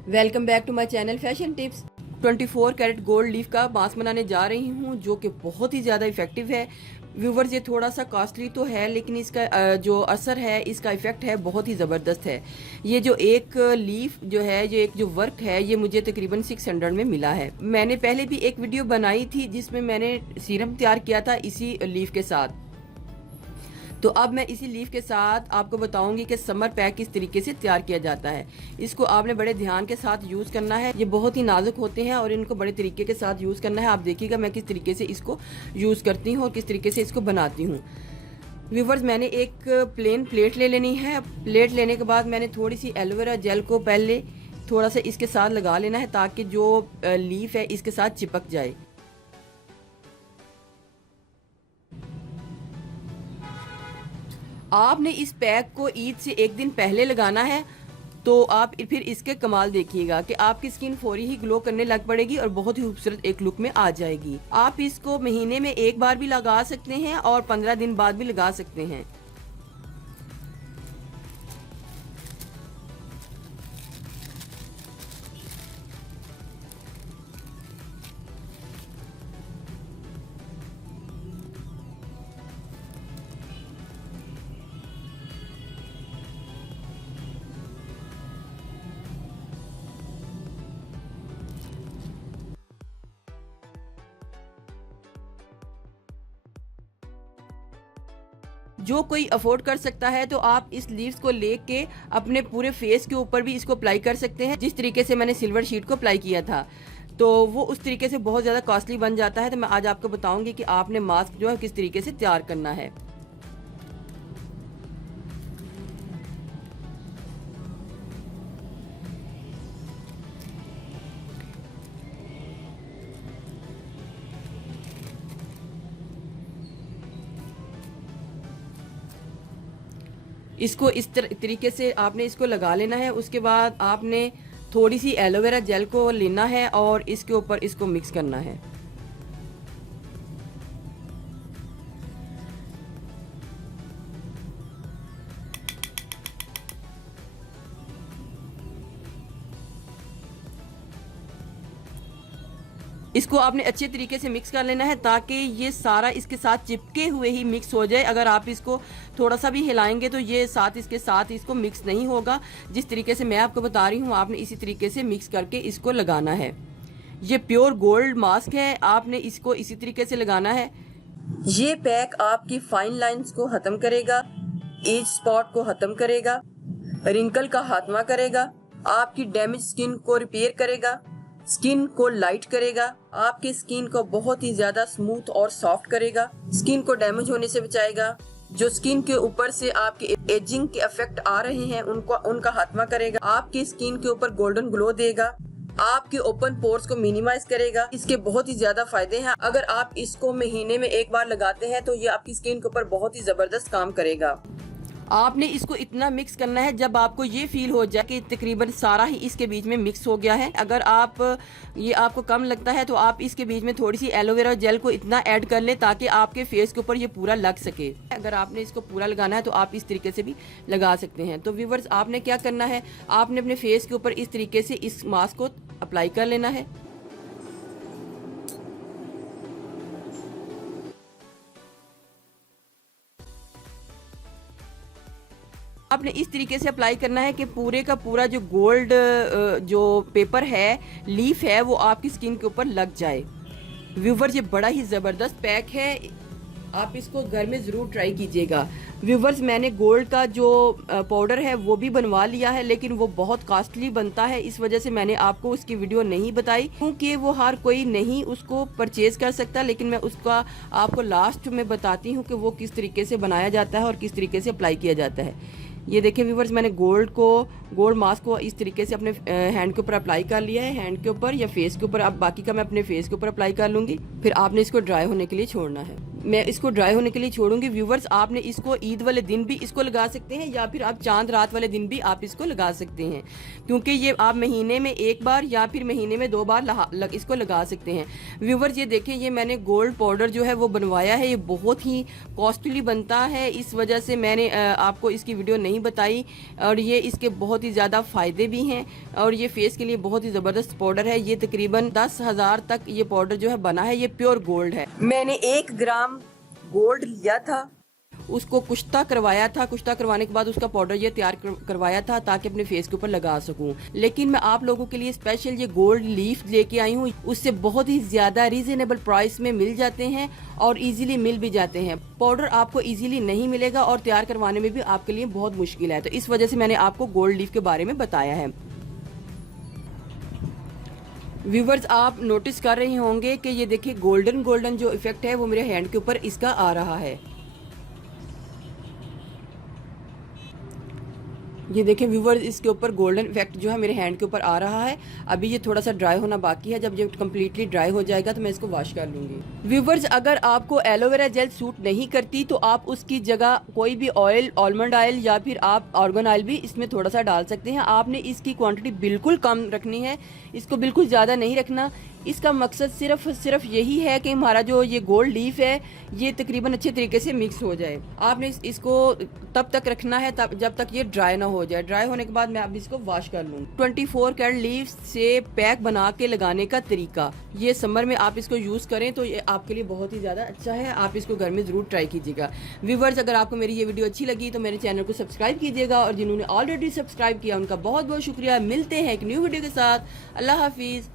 Welcome back to my channel fashion tips. 24 carat gold leaf का mask बनाने जा रही हूँ जो कि बहुत ही ज़्यादा इफेक्टिव है। व्यूवर्स, ये थोड़ा सा कॉस्टली तो है लेकिन इसका जो असर है, इसका इफेक्ट है, बहुत ही ज़बरदस्त है। ये जो एक लीफ जो है, ये एक जो वर्क है, ये मुझे तकरीबन 600 में मिला है। मैंने पहले भी एक वीडियो बनाई थी जिसमें मैंने सीरम तैयार किया था इसी लीफ के साथ। तो अब मैं इसी लीफ के साथ आपको बताऊंगी कि समर पैक किस तरीके से तैयार किया जाता है। इसको आपने बड़े ध्यान के साथ यूज़ करना है। ये बहुत ही नाजुक होते हैं और इनको बड़े तरीके के साथ यूज़ करना है। आप देखिएगा मैं किस तरीके से इसको यूज़ करती हूँ और किस तरीके से इसको बनाती हूँ। व्यूवर्स, मैंने एक प्लेन प्लेट ले लेनी है। प्लेट लेने के बाद मैंने थोड़ी सी एलोवेरा जेल को पहले थोड़ा सा इसके साथ लगा लेना है ताकि जो लीफ है इसके साथ चिपक जाए। आपने इस पैक को ईद से एक दिन पहले लगाना है तो आप फिर इसके कमाल देखिएगा कि आपकी स्किन फौरी ही ग्लो करने लग पड़ेगी और बहुत ही खूबसूरत एक लुक में आ जाएगी। आप इसको महीने में एक बार भी लगा सकते हैं और 15 दिन बाद भी लगा सकते हैं। जो कोई अफोर्ड कर सकता है तो आप इस लीव्स को लेके अपने पूरे फेस के ऊपर भी इसको अप्लाई कर सकते हैं। जिस तरीके से मैंने सिल्वर शीट को अप्लाई किया था तो वो उस तरीके से बहुत ज़्यादा कॉस्टली बन जाता है। तो मैं आज आपको बताऊंगी कि आपने मास्क जो है किस तरीके से तैयार करना है। इसको इस तरीके से आपने इसको लगा लेना है। उसके बाद आपने थोड़ी सी एलोवेरा जेल को लेना है और इसके ऊपर इसको मिक्स करना है। इसको आपने अच्छे तरीके से मिक्स कर लेना है ताकि ये सारा इसके साथ चिपके हुए ही मिक्स हो जाए। अगर आप इसको थोड़ा सा भी हिलाएंगे तो ये साथ इसके साथ इसको मिक्स नहीं होगा। जिस तरीके से मैं आपको बता रही हूँ आपने इसी तरीके से मिक्स करके इसको लगाना है। ये प्योर गोल्ड मास्क है, आपने इसको इसी तरीके से लगाना है। ये पैक आपकी फाइन लाइंस को खत्म करेगा, एज स्पॉट को खत्म करेगा, रिंकल का खात्मा करेगा, आपकी डैमेज स्किन को रिपेयर करेगा, स्किन को लाइट करेगा, आपकी स्किन को बहुत ही ज्यादा स्मूथ और सॉफ्ट करेगा, स्किन को डैमेज होने से बचाएगा। जो स्किन के ऊपर से आपके एजिंग के इफेक्ट आ रहे हैं उनका खात्मा करेगा, आपकी स्किन के ऊपर गोल्डन ग्लो देगा, आपके ओपन पोर्स को मिनिमाइज करेगा। इसके बहुत ही ज्यादा फायदे हैं। अगर आप इसको महीने में एक बार लगाते हैं तो ये आपकी स्किन के ऊपर बहुत ही जबरदस्त काम करेगा। आपने इसको इतना मिक्स करना है जब आपको ये फील हो जाए कि तकरीबन सारा ही इसके बीच में मिक्स हो गया है। अगर ये आपको कम लगता है तो आप इसके बीच में थोड़ी सी एलोवेरा जेल को इतना ऐड कर लें ताकि आपके फेस के ऊपर ये पूरा लग सके। अगर आपने इसको पूरा लगाना है तो आप इस तरीके से भी लगा सकते हैं। तो व्यूवर्स, आपने क्या करना है, आपने अपने फेस के ऊपर इस तरीके से इस मास्क को अप्लाई कर लेना है। आपने इस तरीके से अप्लाई करना है कि पूरे का पूरा जो गोल्ड जो पेपर है, लीफ है, वो आपकी स्किन के ऊपर लग जाए। व्यूवर्स, ये बड़ा ही ज़बरदस्त पैक है, आप इसको घर में ज़रूर ट्राई कीजिएगा। व्यूवर्स, मैंने गोल्ड का जो पाउडर है वो भी बनवा लिया है लेकिन वो बहुत कॉस्टली बनता है, इस वजह से मैंने आपको उसकी वीडियो नहीं बताई क्योंकि वो हर कोई नहीं उसको परचेज कर सकता। लेकिन मैं उसका आपको लास्ट में बताती हूँ कि वो किस तरीके से बनाया जाता है और किस तरीके से अप्लाई किया जाता है। ये देखिए व्यूवर्स, मैंने गोल्ड मास्क को इस तरीके से अपने हैंड के ऊपर अप्लाई कर लिया है, हैंड के ऊपर या फेस के ऊपर। अब बाकी का मैं अपने फेस के ऊपर अप्लाई कर लूँगी। फिर आपने इसको ड्राई होने के लिए छोड़ना है। मैं इसको ड्राई होने के लिए छोड़ूंगी। व्यूवर्स, आपने इसको ईद वाले दिन भी इसको लगा सकते हैं या फिर आप चांद रात वाले दिन भी आप इसको लगा सकते हैं, क्योंकि ये आप महीने में एक बार या फिर महीने में 2 बार इसको लगा सकते हैं। व्यूवर्स, ये देखें, ये मैंने गोल्ड पाउडर जो है वो बनवाया है, ये बहुत ही कॉस्टली बनता है, इस वजह से मैंने आपको इसकी वीडियो नहीं बताई, और ये इसके बहुत ही ज़्यादा फ़ायदे भी हैं, और ये फेस के लिए बहुत ही ज़बरदस्त पाउडर है। ये तकरीबन 10,000 तक ये पाउडर जो है बना है। ये प्योर गोल्ड है। मैंने 1 ग्राम गोल्ड लिया था, उसको कुश्ता करवाया था। कुश्ता करवाने के बाद उसका पाउडर ये तैयार करवाया था ताकि अपने फेस के ऊपर लगा सकूं। लेकिन मैं आप लोगों के लिए स्पेशल ये गोल्ड लीफ लेके आई हूँ। उससे बहुत ही ज़्यादा रीजनेबल प्राइस में मिल जाते हैं और इजीली मिल भी जाते हैं। पाउडर आपको इजीली नहीं मिलेगा और तैयार करवाने में भी आपके लिए बहुत मुश्किल है, तो इस वजह से मैंने आपको गोल्ड लीफ के बारे में बताया है। व्यूवर्स, आप नोटिस कर रहे होंगे कि ये देखिए गोल्डन गोल्डन जो इफेक्ट है वो मेरे हैंड के ऊपर इसका आ रहा है। ये देखें व्यूवर्स, इसके ऊपर गोल्डन इफेक्ट जो है मेरे हैंड के ऊपर आ रहा है। अभी ये थोड़ा सा ड्राई होना बाकी है। जब ये कम्प्लीटली ड्राई हो जाएगा तो मैं इसको वॉश कर लूँगी। व्यूवर्स, अगर आपको एलोवेरा जेल सूट नहीं करती तो आप उसकी जगह कोई भी ऑयल, आलमंड ऑयल या फिर आप आर्गन ऑयल भी इसमें थोड़ा सा डाल सकते हैं। आपने इसकी क्वांटिटी बिल्कुल कम रखनी है, इसको बिल्कुल ज़्यादा नहीं रखना। इसका मकसद सिर्फ यही है कि हमारा जो ये गोल्ड लीफ है ये तकरीबन अच्छे तरीके से मिक्स हो जाए। आपने इसको तब तक रखना है जब तक ये ड्राई ना हो जाए। ड्राई होने के बाद मैं अब इसको वॉश कर लूँ। 24 कैरेट लीफ से पैक बना के लगाने का तरीका, ये समर में आप इसको यूज़ करें तो ये आपके लिए बहुत ही ज़्यादा अच्छा है। आप इसको घर में ज़रूर ट्राई कीजिएगा। व्यूवर्स, अगर आपको मेरी ये वीडियो अच्छी लगी तो मेरे चैनल को सब्सक्राइब कीजिएगा, और जिन्होंने ऑलरेडी सब्सक्राइब किया उनका बहुत बहुत शुक्रिया। मिलते हैं एक न्यू वीडियो के साथ। अल्लाह हाफिज़।